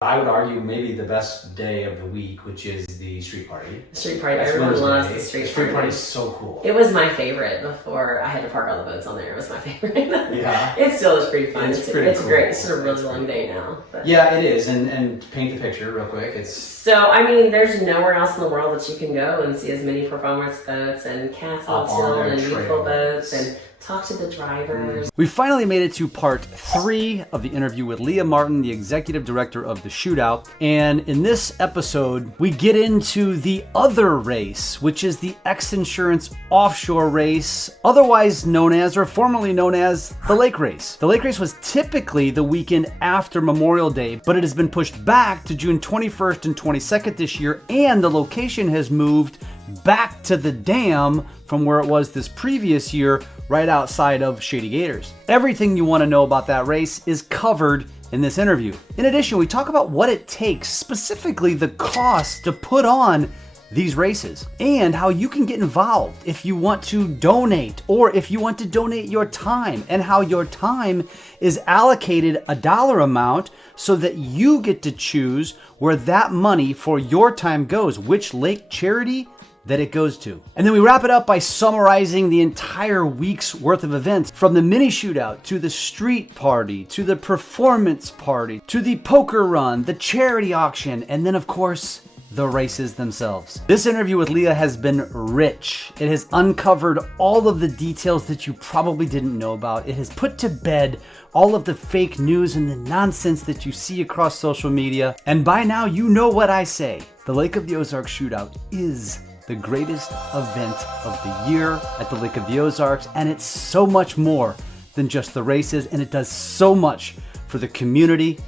I would argue maybe the best day of the week, which is the street party. The street party. Everyone loves the street party. The street party is so cool. It was my favorite before I had to park all the boats on there. It was my favorite. Yeah. It still is pretty fun. It's cool. Great. It's a really long day now. But. Yeah, it is. And paint the picture real quick. So, I mean, there's nowhere else in the world that you can go and see as many performance boats and castle tilt and beautiful boats and talk to the drivers. We finally made it to part 3 of the interview with Leah Martin, the executive director of the Shootout. And in this episode, we get into the other race, which is the X Insurance Offshore race, otherwise known as, or formerly known as, the Lake Race. The Lake Race was typically the weekend after Memorial Day, but it has been pushed back to June 21st and 22nd this year, and the location has moved back to the dam from where it was this previous year, right outside of Shady Gators. Everything you want to know about that race is covered in this interview. In addition, we talk about what it takes, specifically the cost to put on these races, and how you can get involved if you want to donate, or if you want to donate your time, and how your time is allocated a dollar amount so that you get to choose where that money for your time goes, which lake charity that it goes to. And then we wrap it up by summarizing the entire week's worth of events, from the mini shootout to the street party to the performance party to the poker run, the charity auction, and then of course the races themselves. This interview with Leah has been rich. It has uncovered all of the details that you probably didn't know about. It has put to bed all of the fake news and the nonsense that you see across social media. And by now you know what I say. The Lake of the Ozarks Shootout is the greatest event of the year at the Lake of the Ozarks, and it's so much more than just the races, and it does so much for the community.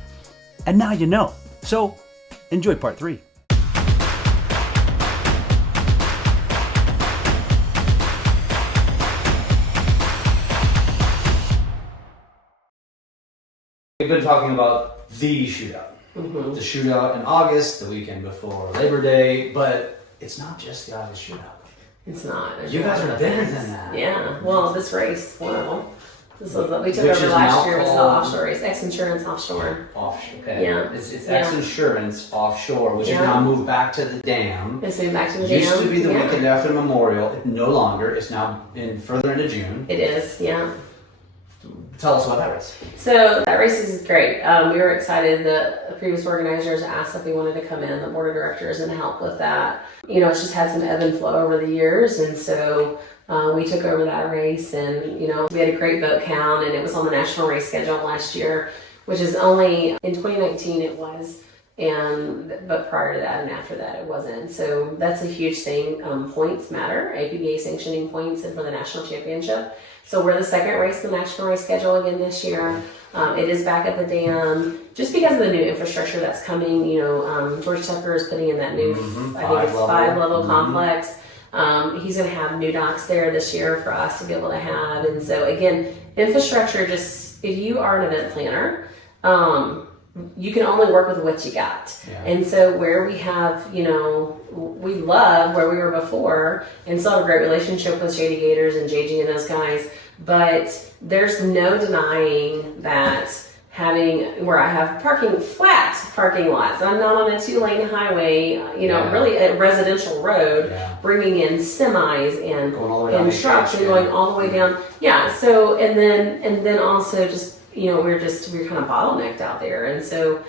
And now you know. So enjoy part 3. We've been talking about the shootout. Mm-hmm. The shootout in August, the weekend before Labor Day, but it's not just the August shootout. It's not. You guys are better than that. Yeah. Well, this race, one of them. This was we took over last year. It was the offshore race, X Insurance Offshore. Offshore. Okay. Yeah. It's X Insurance Offshore, which is now moved back to the dam. It's moved back to the dam. Used to be the weekend after Memorial. No longer. It's now further into June. It is. Yeah. Tell us about that race. So that race is great. We were excited. The previous organizers asked if we wanted to come in, the board of directors, and help with that. You know, it's just had some ebb and flow over the years, and so we took over that race, and you know, we had a great vote count, and it was on the national race schedule last year, which is only in 2019 it was, but prior to that and after that it wasn't. So that's a huge thing. Points matter. APBA sanctioning points and for the national championship. So we're the second race in the national race schedule again this year. It is back at the dam just because of the new infrastructure that's coming. You know, George Tucker is putting in that new, I think it's 5-level complex. He's going to have new docks there this year for us to be able to have. And so again, infrastructure, just if you are an event planner, you can only work with what you got. Yeah. And so where we have, you know, we love where we were before and still have a great relationship with Shady Gators and JG and those guys, but there's no denying that having where I have flat parking lots. I'm not on a 2-lane highway, you know, really a residential road, bringing in semis and trucks and going all the way down. Yeah. So, and then also just, you know, we're kind of bottlenecked out there. And so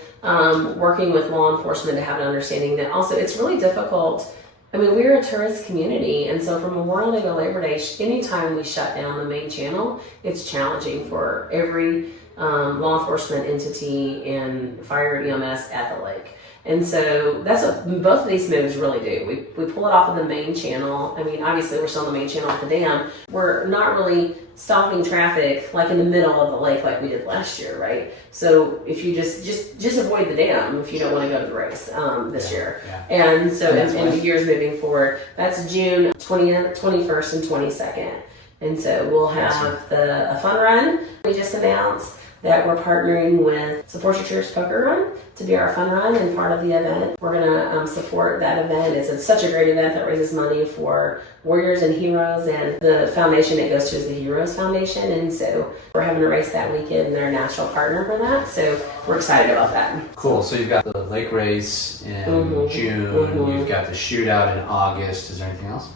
working with law enforcement to have an understanding that also it's really difficult. I mean, we're a tourist community, and so from Memorial Day to Labor Day, anytime we shut down the main channel, it's challenging for every law enforcement entity and fire and EMS at the lake. And so that's what both of these moves really do. We pull it off of the main channel. I mean, obviously we're still on the main channel at the dam. We're not really stopping traffic like in the middle of the lake like we did last year, right? So if you just avoid the dam if you don't want to go to the race this year. Yeah. And so in the years moving forward, that's June 20th, 21st, and 22nd. And so we'll have a fun run we just announced. that we're partnering with Support Your Cheers Poker Run to be our fun run and part of the event. We're going to support that event. It's such a great event that raises money for warriors and heroes, and the foundation it goes to is the Heroes Foundation, and so we're having a race that weekend and they're a natural partner for that, so we're excited about that. Cool. So you've got the lake race in June, you've got the shootout in August. Is there anything else?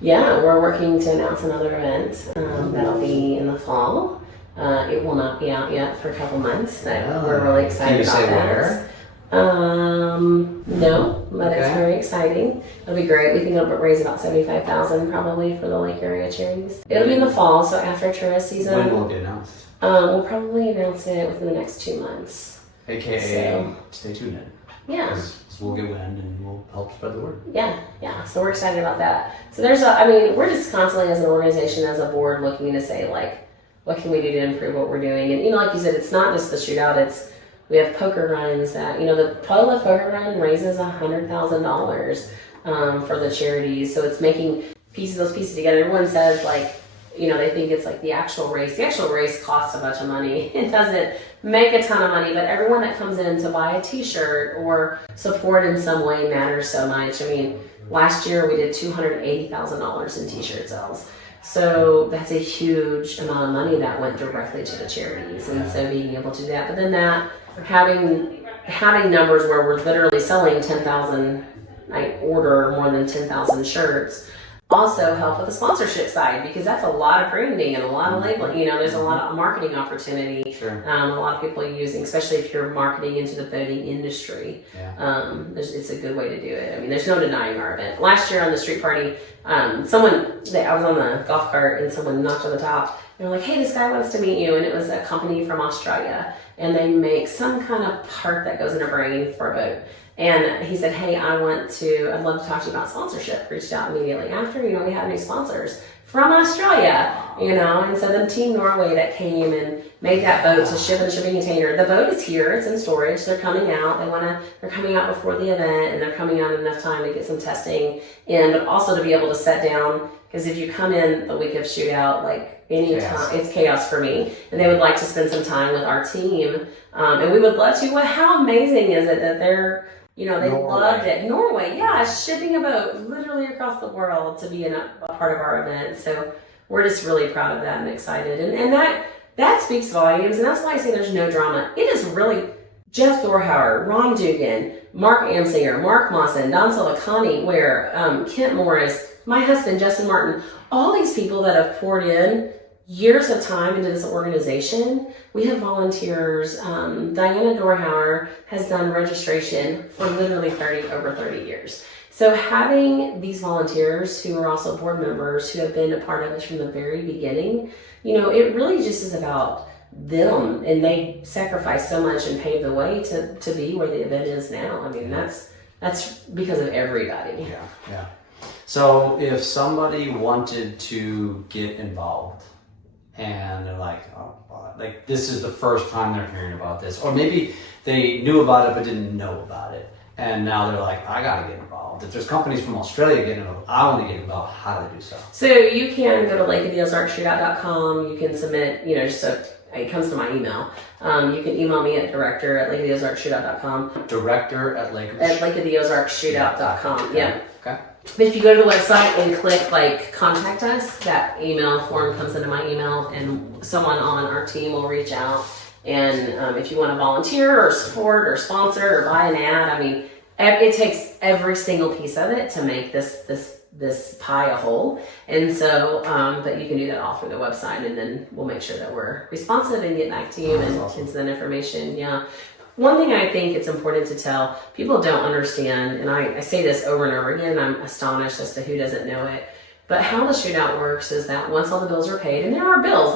Yeah, we're working to announce another event that'll be in the fall. It will not be out yet for a couple months, but we're really excited about that. No, but it's very exciting. It'll be great. We think it'll raise about $75,000 probably for the lake area charities. It'll be in the fall, so after tourist season. When will it be announced? We'll probably announce it within the next 2 months. AKA, stay tuned in. Yeah. Because we'll get wind and we'll help spread the word. Yeah. So we're excited about that. So we're just constantly as an organization, as a board, looking to say, like, what can we do to improve what we're doing? And, like you said, it's not just the shootout, we have poker runs that, the Pueblo Poker Run raises $100,000 for the charities. So it's making those pieces together. Everyone says, like, they think it's like the actual race. The actual race costs a bunch of money. It doesn't make a ton of money, but everyone that comes in to buy a t-shirt or support in some way matters so much. Last year we did $280,000 in t-shirt sales. So that's a huge amount of money that went directly to the charities. And so being able to do that, but then having numbers where we're literally selling 10,000, I order more than 10,000 shirts, also help with the sponsorship side, because that's a lot of branding and a lot of labeling. There's a lot of marketing opportunity. Sure. A lot of people are using, especially if you're marketing into the boating industry. Yeah. It's a good way to do it. There's no denying our event. Last year on the street party, I was on the golf cart and someone knocked on the top. They were like, "Hey, this guy wants to meet you," and it was a company from Australia, and they make some kind of part that goes in a brain for a boat. And he said, "Hey, I'd love to talk to you about sponsorship." Reached out immediately after, we have new sponsors from Australia, and so the Team Norway that came and made that boat to ship in a shipping container. The boat is here, it's in storage, they're coming out, they're coming out before the event, and they're coming out in enough time to get some testing, and but also to be able to set down, because if you come in the week of shootout, like any time, it's chaos for me, and they would like to spend some time with our team, and we would love to. Well, how amazing is it that they're, they loved it. Norway, shipping a boat literally across the world to be a part of our event. So we're just really proud of that and excited. And that speaks volumes. And that's why I say there's no drama. It is really Jeff Thorhauer, Ron Dugan, Mark Amsinger, Mark Mawson, Don Solicani, Kent Morris, my husband, Justin Martin, all these people that have poured in years of time into this organization. We have volunteers. Diana Dorhauer has done registration for literally over 30 years. So having these volunteers who are also board members who have been a part of this from the very beginning, it really just is about them, and they sacrifice so much and pave the way to be where the event is now. That's because of everybody. Yeah. So if somebody wanted to get involved, and they're like, this is the first time they're hearing about this, or maybe they knew about it but didn't know about it, and now they're like, I gotta get involved. If there's companies from Australia getting involved, I want to get involved. How do they do so? So you can go to lakeoftheozarkshootout.com. You can submit, it comes to my email. You can email me at director@lakeoftheozarkshootout.com. Director@lakeoftheozarkshootout.com. Yeah. Okay. But if you go to the website and click contact us, that email form comes into my email, and someone on our team will reach out. And if you want to volunteer or support or sponsor or buy an ad, it takes every single piece of it to make this pie a whole. And so, but you can do that all through the website, and then we'll make sure that we're responsive and get back to you and send that information. Yeah. One thing I think it's important to tell, people don't understand, and I say this over and over again, I'm astonished as to who doesn't know it, but how the shootout works is that once all the bills are paid, and there are bills,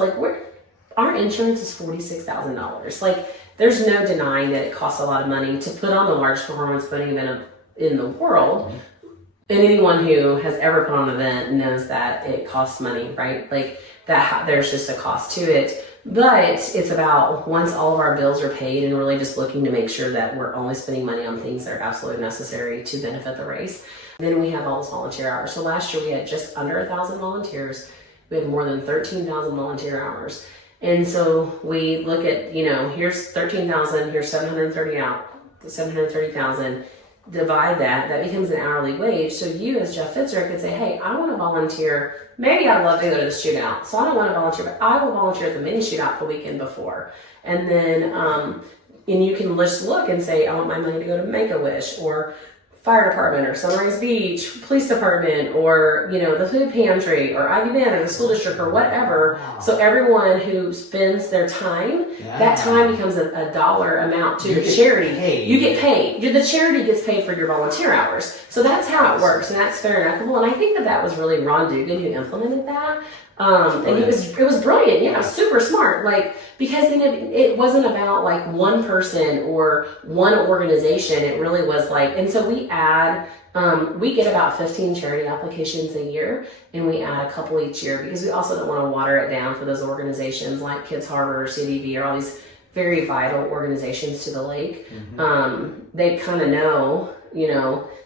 our insurance is $46,000. There's no denying that it costs a lot of money to put on the largest performance boating event in the world. And anyone who has ever put on an event knows that it costs money, right? There's just a cost to it. But it's about once all of our bills are paid and really just looking to make sure that we're only spending money on things that are absolutely necessary to benefit the race. Then we have all those volunteer hours. So last year we had just under 1,000 volunteers. We had more than 13,000 volunteer hours. And so we look at, here's 13,000, here's 730,000. Divide that becomes an hourly wage. So you as Jeff Fitzer could say, hey, I want to volunteer. Maybe I'd love to go to the shootout. So I don't want to volunteer, but I will volunteer at the mini shootout the weekend before. And then, and you can just look and say, I want my money to go to Make-A-Wish or fire department or Sunrise Beach, police department, or, the food pantry or Ivy Bend or the school district or whatever. Wow. So everyone who spends their time, that time becomes a dollar amount to the charity. You get paid. The charity gets paid for your volunteer hours. So that's how it works, and that's fair and equitable. And I think that was really Ron Dugan who implemented that. And it was brilliant. Yeah, super smart. Because then it wasn't about one person or one organization. It really was and so we add, we get about 15 charity applications a year, and we add a couple each year because we also don't want to water it down for those organizations like Kids Harbor or CDV or all these very vital organizations to the lake. Mm-hmm. They kind of know,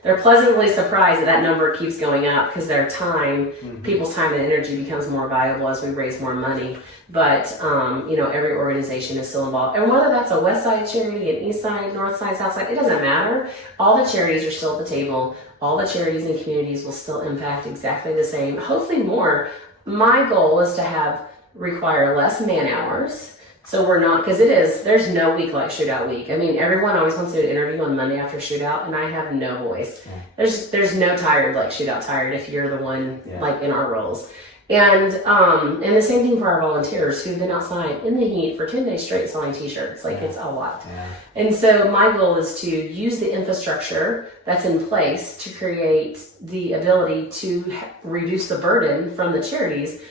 they're pleasantly surprised that number keeps going up because their time, people's time and energy becomes more valuable as we raise more money. But, every organization is still involved. And whether that's a West Side charity, an East Side, North Side, South Side, it doesn't matter. All the charities are still at the table. All the charities and communities will still impact exactly the same, hopefully more. My goal is to require less man hours. So we're not, because there's no week like shootout week. I mean, everyone always wants to do an interview on Monday after shootout, and I have no voice. Yeah. There's no tired like shootout tired if you're the one in our roles. And the same thing for our volunteers who've been outside in the heat for 10 days straight selling t-shirts. It's a lot. Yeah. And so my goal is to use the infrastructure that's in place to create the ability to reduce the burden from the charities,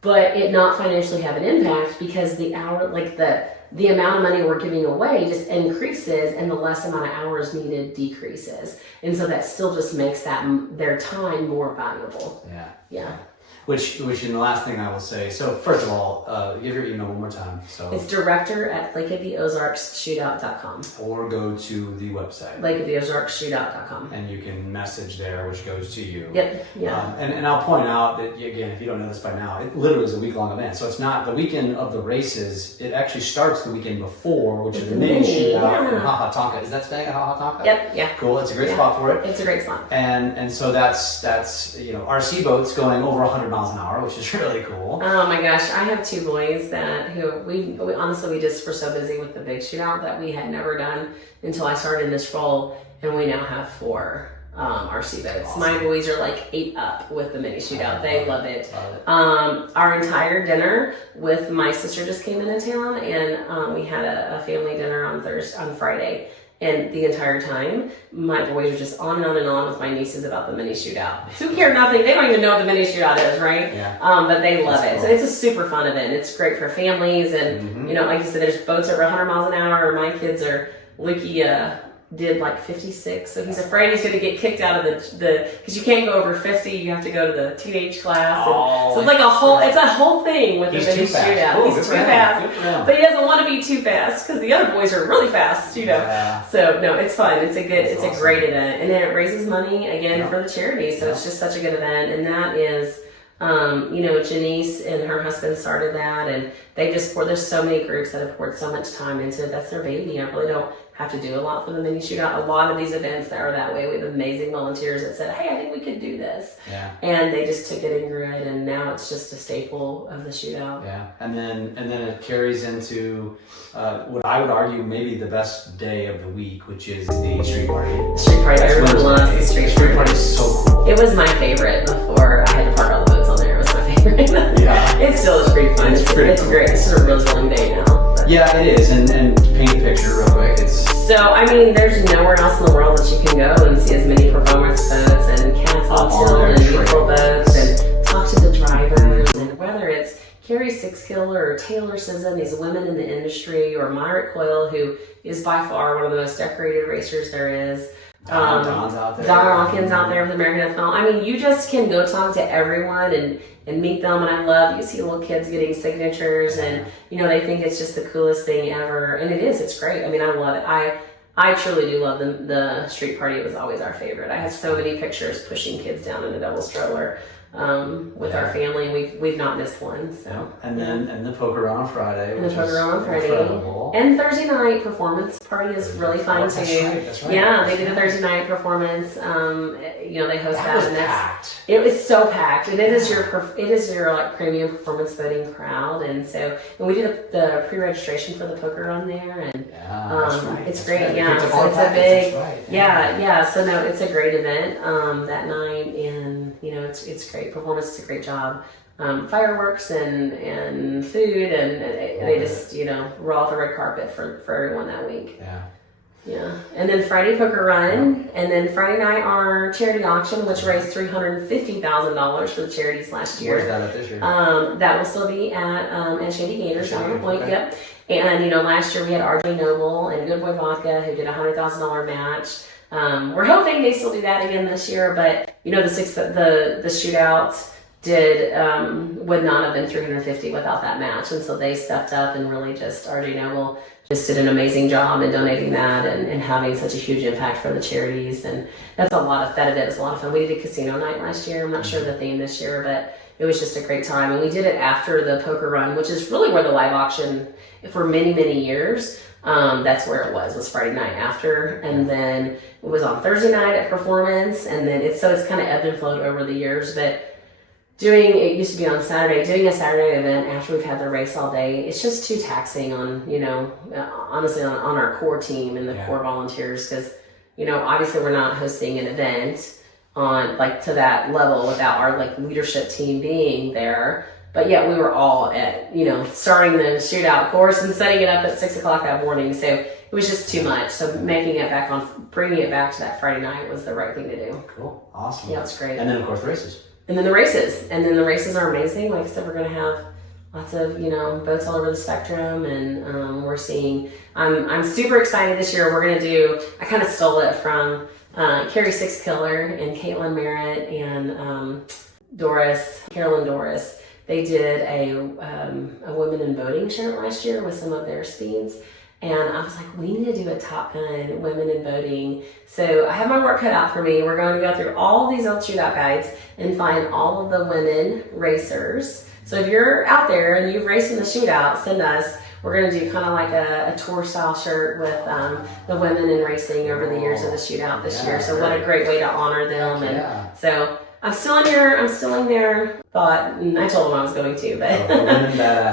but it not financially have an impact because the hour, the amount of money we're giving away just increases and the less amount of hours needed decreases. And so that still just makes their time more valuable. Yeah. Yeah. Which in the last thing I will say, so first of all, give your email one more time. So it's director@lakeoftheozarksshootout.com. Or go to the website. lakeoftheozarksshootout.com. And you can message there, which goes to you. Yep. Yeah. And I'll point out that, again, if you don't know this by now, it literally is a week-long event. So it's not the weekend of the races. It actually starts the weekend before, which is the mini shootout in Hahatonka. Is that staying at Hahatonka? Yep. Yeah. Cool. It's a great spot for it. It's a great spot. And so that's RC boats going over 100 miles an hour, which is really cool. Oh my gosh, I have two boys we honestly, we just were so busy with the big shootout that we had never done until I started in this role, and we now have 4 RC boats. Awesome. My boys are 8 up with the mini shootout. They love it. Our entire dinner with my sister just came into town, and we had a family dinner on Friday. And the entire time, my boys are just on and on and on with my nieces about the mini shootout. Who care nothing? They don't even know what the mini shootout is, right? Yeah. But they love it. Cool. So it's a super fun event. It's great for families. And, like you said, there's boats over 100 miles an hour. My kids Lucky did 56. So he's afraid he's going to get kicked out of because you can't go over 50. You have to go to the teenage class. So it's it's a whole thing with the mini shootout. He's too fast. But he doesn't want to be too fast because the other boys are really fast, Yeah. So no, it's fun. It's a great event. And then it raises money again for the charity. So it's just such a good event. And that is, Janice and her husband started that, and there's so many groups that have poured so much time into it. That's their baby. I really don't have to do a lot for the mini shootout. A lot of these events that are that way, we have amazing volunteers that said, hey, I think we could do this. Yeah. And they just took it and grew it, and now it's just a staple of the shootout. Yeah. And then it carries into what I would argue maybe the best day of the week, which is the street party. The street party. Everyone loves the street party. Is so cool. It was my favorite before I had to park all the boats on there. It was my favorite. Yeah. It still is pretty fun. It's great. It's a real thrilling day now. But. Yeah, it is. And paint the picture real quick. There's nowhere else in the world that you can go and see as many performance boats and cats on tilt and neutral boats and talk to the drivers, and whether it's Carrie Sixkill or Taylor Sisson, these women in the industry, or Myrick Coyle, who is by far one of the most decorated racers there is. Don's out there. Don Hawkins out there with American Ethanol. You just can go talk to everyone and meet them, and you see little kids getting signatures, and they think it's just the coolest thing ever, and it is. It's great. I love it. I truly do love the street party. It was always our favorite. I have so many pictures pushing kids down in a double stroller. with our family. We've not missed one. So and then the poker run on Friday. And the poker run on Friday. Incredible. And Thursday night performance party is really fun too. That's right. Yeah, they did a Thursday night performance. They host that, was and packed. it was so packed, and it is your like premium performance voting crowd, and we did the pre-registration for the poker run there, and that's right. it's That's great. right. Yeah, Picked up so all it's the a packets. big That's right. yeah. So no, it's a great event that night, and it's great performance. It's a great job. Fireworks and food, and they just roll out the red carpet for everyone that week. Yeah, and then Friday poker run, and then Friday night our charity auction, which raised $350,000 for the charities last year. Where's that at this year? That will still be at Shady Gators down on the point. Okay. Yep. And last year we had RJ Noble and Good Boy Vodka who did a $100,000 match. We're hoping they still do that again this year, but the shootouts would not have been 350 without that match, and so they stepped up and really just RJ Noble just did an amazing job in donating that and having such a huge impact for the charities, and it was a lot of fun. We did a casino night last year. I'm not sure the theme this year, but it was just a great time, and we did it after the poker run, which is really where the live auction for many years. That's where it was Friday night after, and then it was on Thursday night at performance, and then it's kind of ebbed and flowed over the years, but it used to be on Saturday. Doing a Saturday event after we've had the race all day, it's just too taxing on, honestly on our core team and the core volunteers, because, obviously we're not hosting an event on to that level without our leadership team being there. But yet we were all at, starting the shootout course and setting it up at 6:00 that morning. So it was just too much. So bringing it back to that Friday night was the right thing to do. Cool. Awesome. Yeah, it's great. And then of course races. And then the races are amazing. Like I said, we're going to have lots of, boats all over the spectrum, and we're seeing, I'm super excited this year. We're going to do, I kind of stole it from Carrie Six Killer and Caitlin Merritt and Carolyn Doris. They did a women in boating show last year with some of their speeds. And I was like, we need to do a Top Gun women in boating. So I have my work cut out for me. We're going to go through all these old shootout guides and find all of the women racers. So if you're out there and you've raced in the shootout, send us. We're going to do kind of like a tour style shirt with the women in racing over the years of the shootout this year. So what a great way to honor them. And so I'm still in their thought, and I told them I was going to, but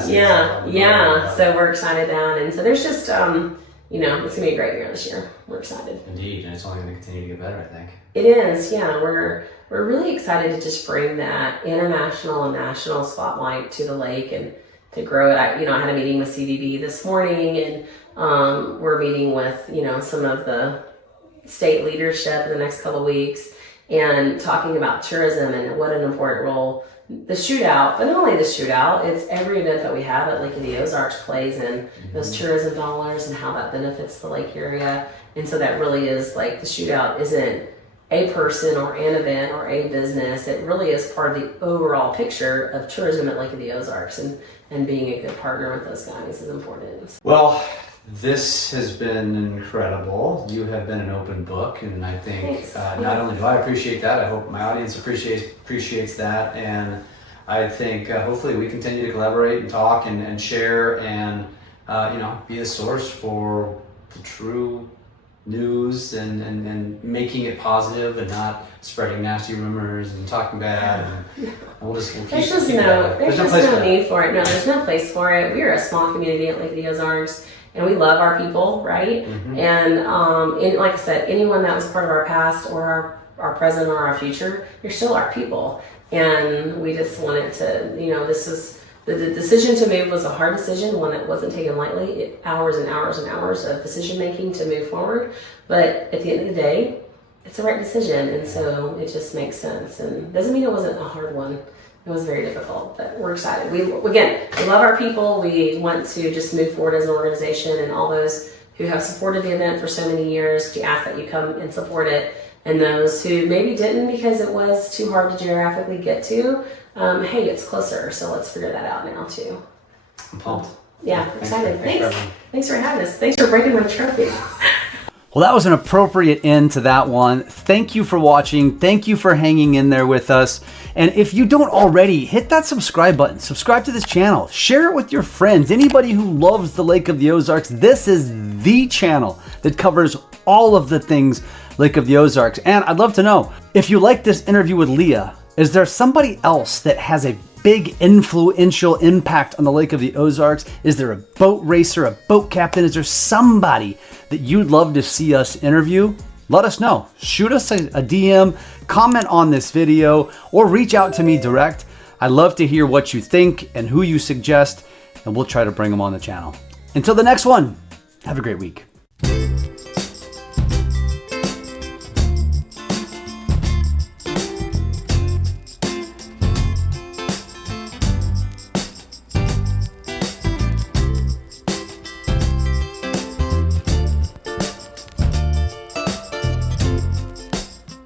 yeah. So we're excited then, and so there's just, it's gonna be a great year this year. We're excited. Indeed, and it's only going to continue to get better, I think. It is, yeah. We're really excited to just bring that international and national spotlight to the lake and to grow it. I had a meeting with CVB this morning, and we're meeting with some of the state leadership in the next couple of weeks, and talking about tourism and what an important role the shootout, but not only the shootout, it's every event that we have at Lake of the Ozarks plays in those tourism dollars and how that benefits the lake area. And so that really is the shootout isn't a person or an event or a business. It really is part of the overall picture of tourism at Lake of the Ozarks, and being a good partner with those guys is important. Well, this has been incredible. You have been an open book, and I think not only do I appreciate that, I hope my audience appreciates that, and I think hopefully we continue to collaborate and talk and share and be a source for the true news and making it positive and not spreading nasty rumors and talking bad. And we'll keep There's just no need for it. No, there's no place for it. We are a small community at Lake of the Ozarks, and we love our people, right? Mm-hmm. And like I said, anyone that was part of our past or our present or our future, you're still our people. And we just wanted to, this was the decision to move was a hard decision, one that wasn't taken lightly. Hours and hours and hours of decision making to move forward. But at the end of the day, it's the right decision, and so it just makes sense. And doesn't mean it wasn't a hard one. It was very difficult, but we're excited. We love our people. We want to just move forward as an organization, and all those who have supported the event for so many years, we ask that you come and support it. And those who maybe didn't because it was too hard to geographically get to, hey, it's closer, so let's figure that out now too. I'm pumped. Yeah, excited. Thanks for having us. Thanks for breaking my trophy. Well, that was an appropriate end to that one. Thank you for watching. Thank you for hanging in there with us. And if you don't already, hit that subscribe button. Subscribe to this channel. Share it with your friends. Anybody who loves the Lake of the Ozarks, this is the channel that covers all of the things Lake of the Ozarks. And I'd love to know, if you like this interview with Leah, is there somebody else that has a big influential impact on the Lake of the Ozarks? Is there a boat racer, a boat captain? Is there somebody that you'd love to see us interview? Let us know. Shoot us a DM, comment on this video, or reach out to me direct. I'd love to hear what you think and who you suggest, and we'll try to bring them on the channel. Until the next one, have a great week.